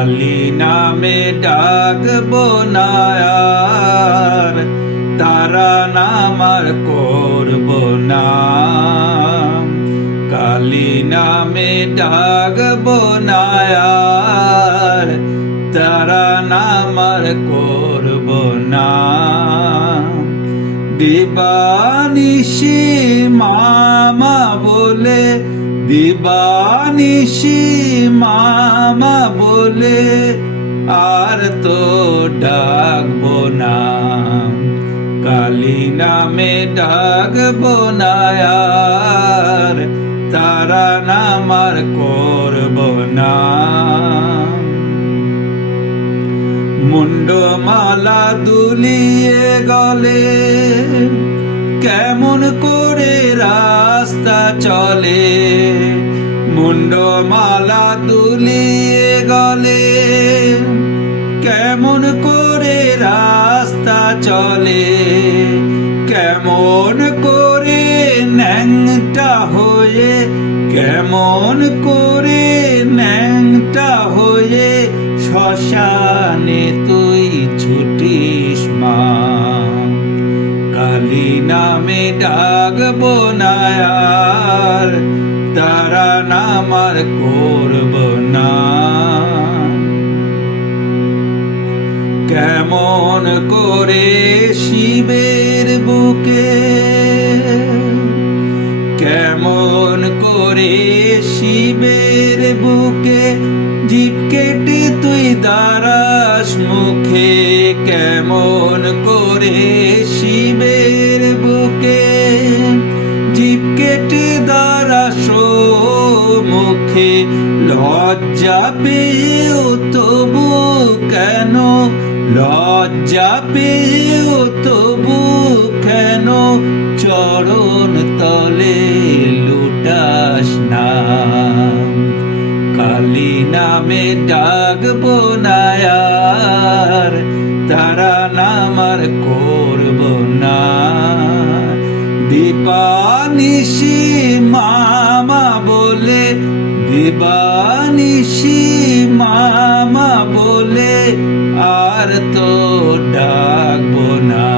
কালী নামে ডাকব না আর তারা নামার করব না কালী নামে ডাকব না তারা নামার করব না দিবানিশি মামা বলে দিবানিশি মামা বলে, আর তো ডাকবো না। কালী নামে ডাকবো না আর, তারা নামার করব না। মুন্ডমালা দুলিয়ে গলে, কেমন করে রাস্তা চলে, মুন্ডমালা দুলিয়ে গলে। কেমন করে রাস্তা চলে, কেমন করে ন্যাংটা হয়ে, কেমন করে ন্যাংটা হয়ে শ্মশানে কালী নামে ডাকবো না আর, তারা নামার করব না। কেমন করে শিবের বুকে, কেমন করে শিবের বুকে কেটে তুই দাঁড়াস মুখে, কেমন করে শিবের বুকে জিপ কেটে দাঁড়াস মুখে। লজ্জা পেয়েও তবু কেন? লজ্জা পেয়েও তবু কেন? চরণ তলে লুটাস না। কালী নামে ডাকবো না আর তারা নামার না দীপানিশি মামা বলে, দিবানিশি মামা বলে, আর তো ডাকবো না।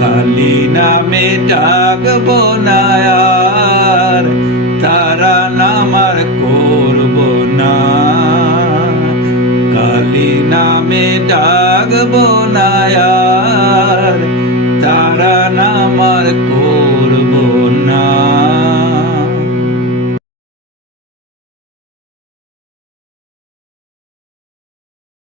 কালী নামে ডাকবো না আর, তারা নামার করব না। কালী নামে ডাকবো না